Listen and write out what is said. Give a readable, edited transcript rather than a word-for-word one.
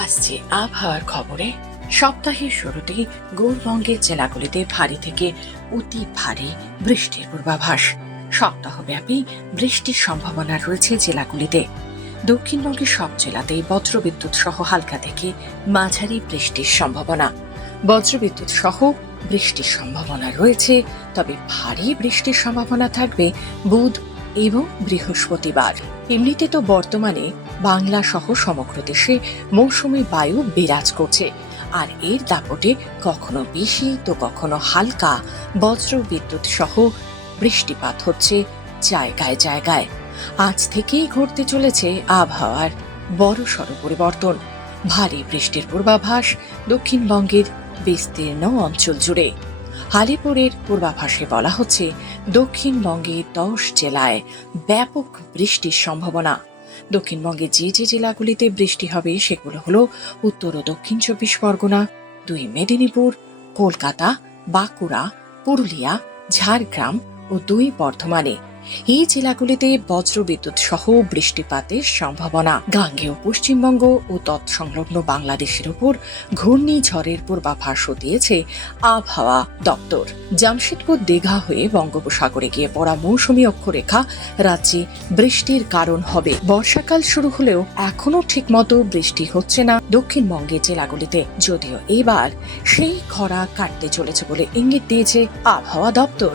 আসছে আবহাওয়ার খবরে। সপ্তাহের শুরুতেই গৌরবঙ্গের জেলাগুলিতে ভারী থেকে অতি ভারী বৃষ্টির পূর্বাভাস। সপ্তাহব্যাপী বৃষ্টির সম্ভাবনা রয়েছে জেলাগুলিতে। দক্ষিণবঙ্গের সব জেলাতেই বজ্রবিদ্যুৎ সহ হালকা থেকে মাঝারি বৃষ্টির সম্ভাবনা। বজ্রবিদ্যুৎ সহ বৃষ্টির সম্ভাবনা রয়েছে, তবে ভারী বৃষ্টির সম্ভাবনা থাকবে বুধ এবং বৃহস্পতিবার। এমনিতে তো বর্তমানে বাংলা সহ সমগ্র দেশে মৌসুমী বায়ু বিরাজ করছে, আর এর দাপটে কখনো বেশি তো কখনো হালকা বজ্র বিদ্যুৎ সহ বৃষ্টিপাত হচ্ছে জায়গায় জায়গায়। আজ থেকেই ঘটতে চলেছে আবহাওয়ার বড়সড় পরিবর্তন। ভারী বৃষ্টির পূর্বাভাস দক্ষিণবঙ্গের বিস্তীর্ণ অঞ্চল জুড়ে। আলিপুরের পূর্বাভাসে বলা হচ্ছে, দক্ষিণবঙ্গে 10 জেলায় ব্যাপক বৃষ্টির সম্ভাবনা। দক্ষিণবঙ্গে যে যে জেলাগুলিতে বৃষ্টি হবে সেগুলো হলো উত্তর ও দক্ষিণ 24 পরগনা, 2 মেদিনীপুর, কলকাতা, বাঁকুড়া, পুরুলিয়া, ঝাড়গ্রাম ও 2 বর্ধমানে। এই জেলাগুলিতে বজ্রবিদ্যুৎ সহ বৃষ্টিপাতের সম্ভাবনা। গাঙ্গেয় পশ্চিমবঙ্গ ও তৎসংলগ্ন বাংলাদেশের উপর ঘূর্ণিঝড়ের পূর্বাভাসও দিয়েছে আবহাওয়া দপ্তর। জামশেদপুর দীঘা হয়ে বঙ্গোপসাগরে গিয়ে পড়া মৌসুমী অক্ষরেখা রাজ্যে বৃষ্টির কারণ হবে। বর্ষাকাল শুরু হলেও এখনো ঠিকমতো বৃষ্টি হচ্ছে না দক্ষিণবঙ্গের জেলাগুলিতে, যদিও এবার সেই খরা কাটতে চলেছে বলে ইঙ্গিত দিয়েছে আবহাওয়া দপ্তর।